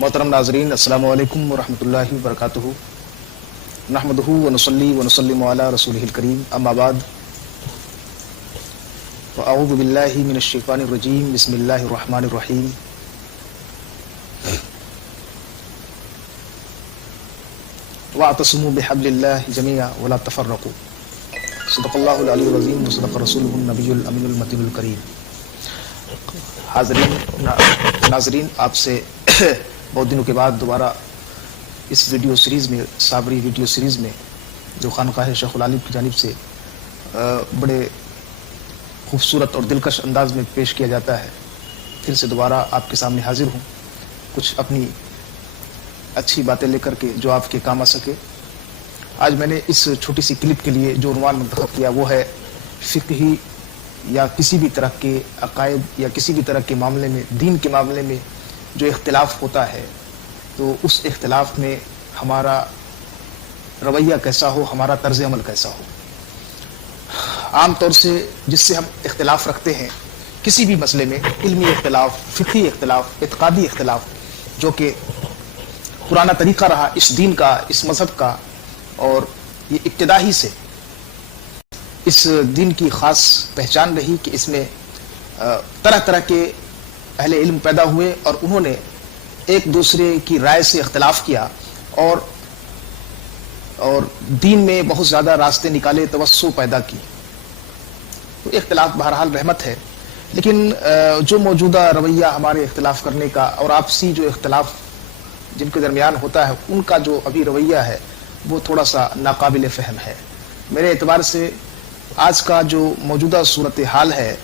मोहतरम नाजरीन, अस्सलामु अलैकुम वरहमतुल्लाहि वबरकातुहू। नहमदुहू व नुसल्ली व नुसल्लिमु अला रसूलिहिल करीम, अम्मा बाद। फ़अऊज़ु बिल्लाहि मिनश शैतानिर रजीम, बिस्मिल्लाहिर रहमानिर रहीम। वअतसिमू बिहब्लिल्लाहि जमीअन व ला तफ़र्रक़ू। सदक़ल्लाहुल अलीयुल अज़ीम व सदक़ रसूलुहुन नबियुल अमीनुल मतीनुल करीम। नाजरीन, आपसे बहुत दिनों के बाद दोबारा इस वीडियो सीरीज़ में, साबरी वीडियो सीरीज़ में, जो खानकाह शेख उल आलिम की जानिब से बड़े खूबसूरत और दिलकश अंदाज में पेश किया जाता है, फिर से दोबारा आपके सामने हाजिर हूँ कुछ अपनी अच्छी बातें लेकर के जो आपके काम आ सके। आज मैंने इस छोटी सी क्लिप के लिए जो उन्वान मुंतखब किया वो है फ़िक़ही या किसी भी तरह के अकायद या किसी भी तरह के मामले में, दीन के मामले में जो इख्तिलाफ होता है, तो उस इख्तिलाफ में हमारा रवैया कैसा हो, हमारा तर्ज अमल कैसा हो। आम तौर से जिससे हम इख्तिलाफ रखते हैं किसी भी मसले में, इल्मी इख्तिलाफ, फ़िक़ही इख्तिलाफ, इत्क़ादी इख्तिलाफ, जो कि पुराना तरीक़ा रहा इस दीन का, इस मज़हब का, और ये इब्तिदाई से इस दीन की ख़ास पहचान रही कि इसमें तरह तरह के अहले इल्म पैदा हुए और उन्होंने एक दूसरे की राय से इख्तिलाफ किया और दीन में बहुत ज़्यादा रास्ते निकाले, तवस्सु पैदा की। तो इख्तिलाफ बहरहाल रहमत है, लेकिन जो मौजूदा रवैया हमारे इख्तिलाफ करने का और आपसी जो इख्तिलाफ जिनके दरमियान होता है, उनका जो अभी रवैया है वो थोड़ा सा नाकाबिल फ़हम है। मेरे एतबार से आज का जो मौजूदा सूरत हाल है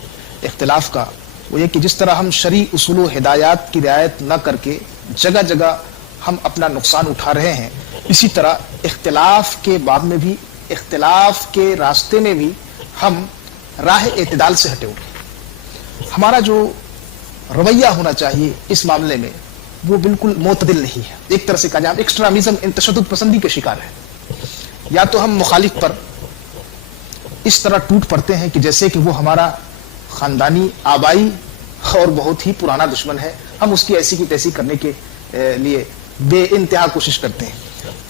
इख्तिलाफ का, वो ये कि जिस तरह हम शरई उसूल व हिदायत की रियायत न करके जगह जगह हम अपना नुकसान उठा रहे हैं, इसी तरह इख्तिलाफ के बाब में भी, इख्तिलाफ के रास्ते में भी हम राह एतदाल से हटे हुए। हमारा जो रवैया होना चाहिए इस मामले में वो बिल्कुल मोतदिल नहीं है। एक तरह से कहा जाए हम एक्सट्रीमिज्म, इन तशद्दुद पसंदी के शिकार हैं। या तो हम मुखालिफ पर इस तरह टूट पड़ते हैं कि जैसे कि वो हमारा ख़ानदानी, आबाई और बहुत ही पुराना दुश्मन है, हम उसकी ऐसी की तैसी करने के लिए बेइंतहा कोशिश करते हैं,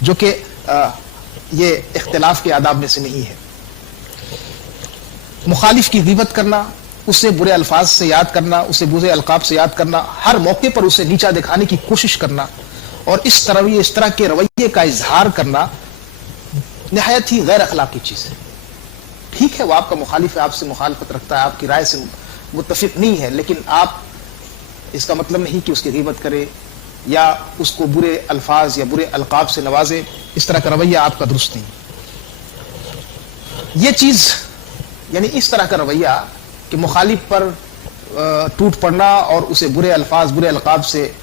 जो कि ये इख्तिलाफ के आदाब में से नहीं है। मुखालिफ की ग़ीबत करना, उसे बुरे अल्फाज से याद करना, उसे बुरे अलकाब से याद करना, हर मौके पर उसे नीचा दिखाने की कोशिश करना और इस तरह के रवैये का इजहार करना निहायत ही गैर अखलाकी चीज़ है। ठीक है, वो आपका मुखालिफ है, आपसे मुखालफत रखता है, आपकी राय से मुत्तफिक नहीं है, लेकिन आप इसका मतलब नहीं कि उसकी ग़ीबत करे या उसको बुरे अल्फाज या बुरे अलकाब से नवाजे। इस तरह का रवैया आपका दुरुस्त नहीं। ये चीज़ यानी इस तरह का रवैया कि मुखालिफ पर टूट पड़ना और उसे बुरे अल्फाज, बुरे अलकाब से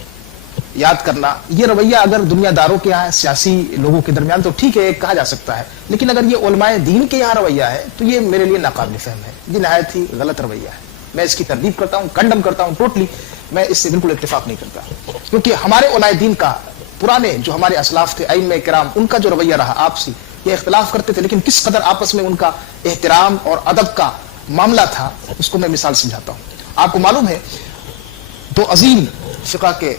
याद करना, ये रवैया अगर दुनियादारों के यहाँ, सियासी लोगों के दरमियान तो ठीक है, कहा जा सकता है, लेकिन अगर ये उलमाए दीन के यहाँ रवैया है तो ये मेरे लिए नाकाबिल फ़हम है। ये नहायत ही गलत रवैया है। मैं इसकी तरदीद करता हूँ, कंडम करता हूँ टोटली। मैं इससे बिल्कुल इत्तेफाक नहीं करता, क्योंकि हमारे उलमाए दीन का, पुराने जो हमारे असलाफ थे, आइम्मा किराम, उनका जो रवैया रहा आपसी, ये इख्तिलाफ करते थे, लेकिन किस कदर आपस में उनका एहतराम और अदब का मामला था, उसको मैं मिसाल समझाता हूँ। आपको मालूम है, दो अजीम फ़िक़ह के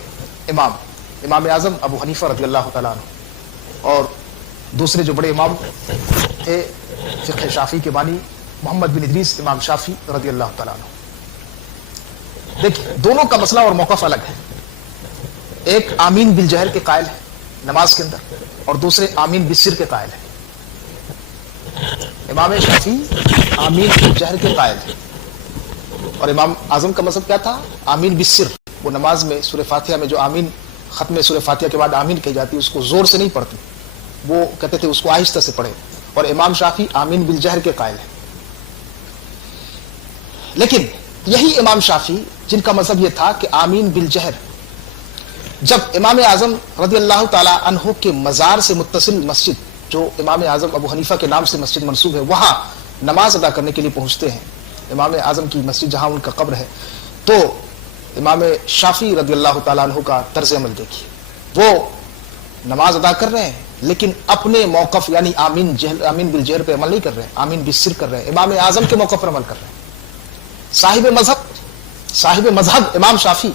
इमाम आज़म अबू हनीफा रज़ियल्लाहु तआला अन्हु और दूसरे जो बड़े इमाम थे फ़िक़ह शाफ़ी के बानी मोहम्मद बिन इदरीस इमाम शाफ़ी रज़ियल्लाहु तआला अन्हु। देखिए, दोनों का मसला और मौक़िफ़ अलग है। एक आमीन बिल जहर के कायल है नमाज के अंदर, और दूसरे आमीन बिस्सिर के कायल है। इमाम शाफ़ी आमीन बिल जहर के कायल है और इमाम आज़म का मज़हब क्या था? आमीन बिस्सिर। वो नमाज में सूरह फातिहा में जो आमीन, ख़त्म सूरह फातिहा के बाद आमीन कही जाती है, उसको जोर से नहीं पढ़ती, वो कहते थे उसको आहिस्ता से पढ़े। और इमाम शाफ़ी आमीन बिल जहर के कायल है। लेकिन यही इमाम शाफ़ी जिनका मज़हब ये था कि आमीन बिल जहर, जब इमाम आज़म रज़ियल्लाहु ताला अन्हु के मज़ार से मुत्तसिल मस्जिद, जो इमाम आज़म अबू हनीफा के नाम से मस्जिद मंसूब है, वहाँ नमाज अदा करने के लिए पहुँचते हैं, इमाम आज़म की मस्जिद जहाँ उनका कब्र है, तो इमाम शाफ़ी रज़ियल्लाहु ताला अन्हु का तर्ज अमल देखिए। वो नमाज अदा कर रहे हैं, लेकिन अपने मौक़िफ़ यानी आमीन बिल जहर पे अमल नहीं कर रहे हैं, आमीन बिस्सिर कर रहे हैं, इमाम आज़म के मौक़िफ़ पर अमल कर रहे हैं। साहिब मज़हब इमाम शाफ़ी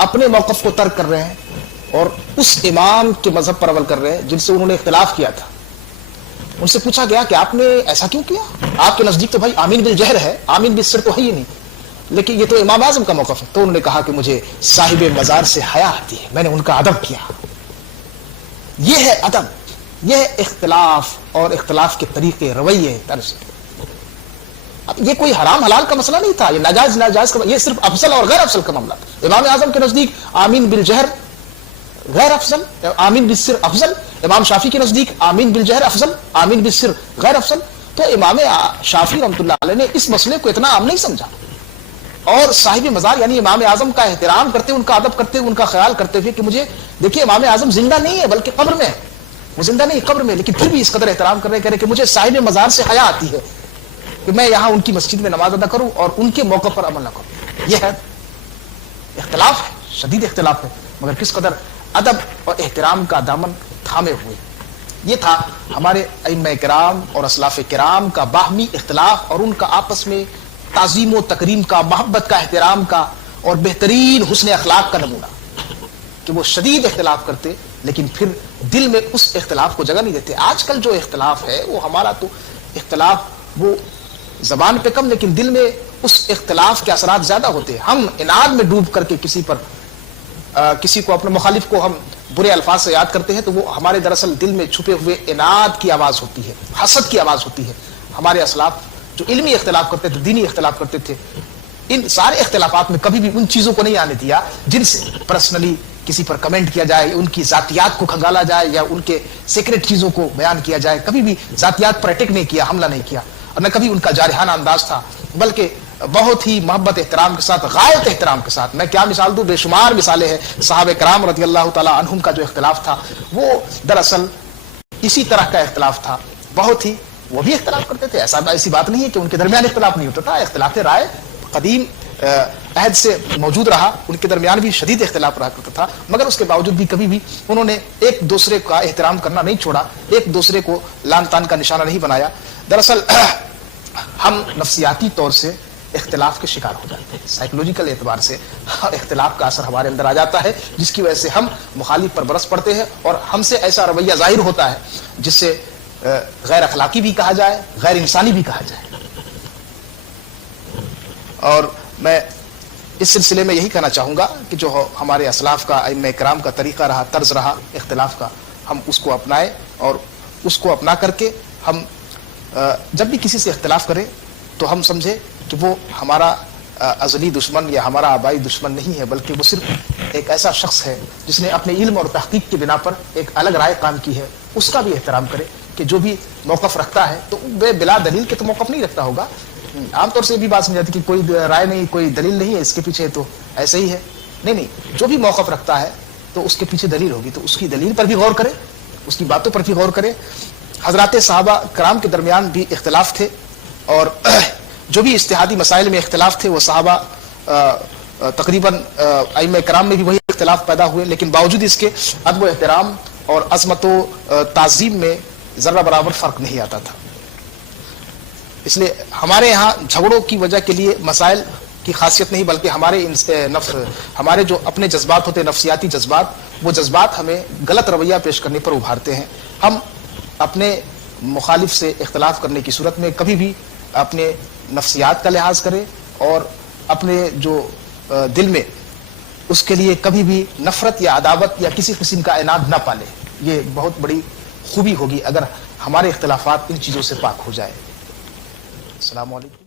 अपने मौक़िफ़ को तर्क कर रहे हैं اور اس امام کے مذہب پر عمل کر رہے ہیں جن سے انہوں نے اختلاف کیا تھا. ان سے پوچھا گیا کہ آپ نے ایسا کیوں کیا؟ آپ کے نزدیک تو بھائی آمین بالجہر ہے، آمین بالسر تو ہے ہی نہیں، لیکن یہ تو امام اعظم کا موقف ہے. تو انہوں نے کہا کہ مجھے صاحب مزار سے حیا آتی ہے، میں نے ان کا ادب کیا. یہ ہے ادب، یہ ہے اختلاف اور اختلاف کے طریقے، رویے، طرز. اب یہ کوئی حرام حلال کا مسئلہ نہیں تھا، یہ ناجائز ناجائز کا، یہ صرف افضل اور غیر افضل کا معاملہ تھا. امام اعظم کے نزدیک آمین بالجہر غیر افضل، آمین بالسر افضل. امام شافعی کے نزدیک آمین بالجہر افضل، آمین بالسر غیر افضل. تو امام شافعی رحمۃ اللہ علیہ نے اس مسئلے کو اتنا عام نہیں سمجھا، اور صاحب مزار یعنی امام اعظم کا احترام کرتے، ان کا ادب کرتے، ان کا خیال کرتے ہوئے کہ مجھے دیکھیے امام اعظم زندہ نہیں ہے بلکہ قبر میں ہے، وہ زندہ نہیں قبر میں، لیکن پھر بھی اس قدر احترام کر رہے کہہ رہے کہ مجھے صاحب مزار سے حیا آتی ہے کہ میں یہاں ان کی مسجد میں نماز ادا کروں اور ان کے موقع پر عمل نہ کروں. یہ ہے اختلاف، ہے شدید اختلاف ہے، مگر کس قدر ادب اور احترام کا دامن تھامے ہوئے. یہ تھا ہمارے ائمہ کرام اور اسلاف کرام کا باہمی اختلاف اور ان کا آپس میں تعظیم و تکریم کا، محبت کا، احترام کا اور بہترین حسن اخلاق کا نمونہ، کہ وہ شدید اختلاف کرتے لیکن پھر دل میں اس اختلاف کو جگہ نہیں دیتے. آج کل جو اختلاف ہے وہ ہمارا تو اختلاف وہ زبان پہ کم لیکن دل میں اس اختلاف کے اثرات زیادہ ہوتے ہیں. ہم اناد میں ڈوب کر کے کسی کو اپنے مخالف کو ہم برے الفاظ سے یاد کرتے ہیں تو وہ ہمارے دراصل دل میں چھپے ہوئے اناد کی آواز ہوتی ہے، حسد کی آواز ہوتی ہے. ہمارے اسلاف جو علمی اختلاف کرتے تھے، دینی اختلاف کرتے تھے، ان سارے اختلافات میں کبھی بھی ان چیزوں کو نہیں آنے دیا جن سے پرسنلی کسی پر کمنٹ کیا جائے، ان کی ذاتیات کو کھنگالا جائے یا ان کے سیکرٹ چیزوں کو بیان کیا جائے. کبھی بھی ذاتیات پر اٹیک نہیں کیا، حملہ نہیں کیا، اور نہ کبھی ان کا جارحانہ انداز تھا، بلکہ بہت ہی محبت احترام کے ساتھ، غایت احترام کے ساتھ. میں کیا مثال دوں، بے شمار مثالیں ہیں. صحابہ کرام رضی اللہ تعالی عنہم کا جو اختلاف تھا وہ دراصل اسی طرح کا اختلاف تھا. بہت ہی وہ بھی اختلاف کرتے تھے، ایسی بات نہیں ہے کہ ان کے درمیان اختلاف نہیں ہوتا تھا. اختلاف رائے قدیم عہد سے موجود رہا، ان کے درمیان بھی شدید اختلاف رہا کرتا تھا، مگر اس کے باوجود بھی کبھی بھی انہوں نے ایک دوسرے کا احترام کرنا نہیں چھوڑا، ایک دوسرے کو لان تان کا نشانہ نہیں بنایا. دراصل ہم نفسیاتی طور سے اختلاف کے شکار ہو جاتے ہیں، سائیکولوجیکل اعتبار سے اختلاف کا اثر ہمارے اندر آ جاتا ہے، جس کی وجہ سے ہم مخالف پر برس پڑتے ہیں اور ہم سے ایسا رویہ ظاہر ہوتا ہے جس سے غیر اخلاقی بھی کہا جائے، غیر انسانی بھی کہا جائے. اور میں اس سلسلے میں یہی کہنا چاہوں گا کہ جو ہمارے اسلاف کا، ائمہ کرام کا طریقہ رہا، طرز رہا اختلاف کا، ہم اس کو اپنائیں اور اس کو اپنا کر کے ہم جب بھی کسی سے اختلاف کریں تو ہم سمجھے کہ وہ ہمارا ازلی دشمن یا ہمارا آبائی دشمن نہیں ہے، بلکہ وہ صرف ایک ایسا شخص ہے جس نے اپنے علم اور تحقیق کی بنا پر ایک الگ رائے قائم کی ہے. اس کا بھی احترام کرے کہ جو بھی موقف رکھتا ہے تو بلا دلیل کے تو موقف نہیں رکھتا ہوگا. عام طور سے بھی بات سمجھ جاتی کہ کوئی رائے نہیں، کوئی دلیل نہیں ہے اس کے پیچھے، تو ایسے ہی ہے. نہیں، جو بھی موقف رکھتا ہے تو اس کے پیچھے دلیل ہوگی، تو اس کی دلیل پر بھی غور کرے، اس کی باتوں پر بھی غور کرے. حضرات صحابہ کرام کے درمیان بھی اختلاف تھے، اور جو بھی اجتہادی مسائل میں اختلاف تھے وہ صحابہ تقریباً ائمہ کرام میں بھی وہی اختلاف پیدا ہوئے، لیکن باوجود اس کے ادب و احترام اور عظمت و تعظیم میں ذرہ برابر فرق نہیں آتا تھا. اس لیے ہمارے یہاں جھگڑوں کی وجہ کے لیے مسائل کی خاصیت نہیں، بلکہ ہمارے جو اپنے جذبات ہوتے ہیں، نفسیاتی جذبات، وہ جذبات ہمیں غلط رویہ پیش کرنے پر ابھارتے ہیں. ہم اپنے مخالف سے اختلاف کرنے کی صورت میں کبھی بھی اپنے نفسیات کا لحاظ کریں اور اپنے جو دل میں اس کے لیے کبھی بھی نفرت یا عداوت یا کسی قسم کا عناد نہ پالے. یہ بہت بڑی خوبی ہوگی اگر ہمارے اختلافات ان چیزوں سے پاک ہو جائے. السلام علیکم.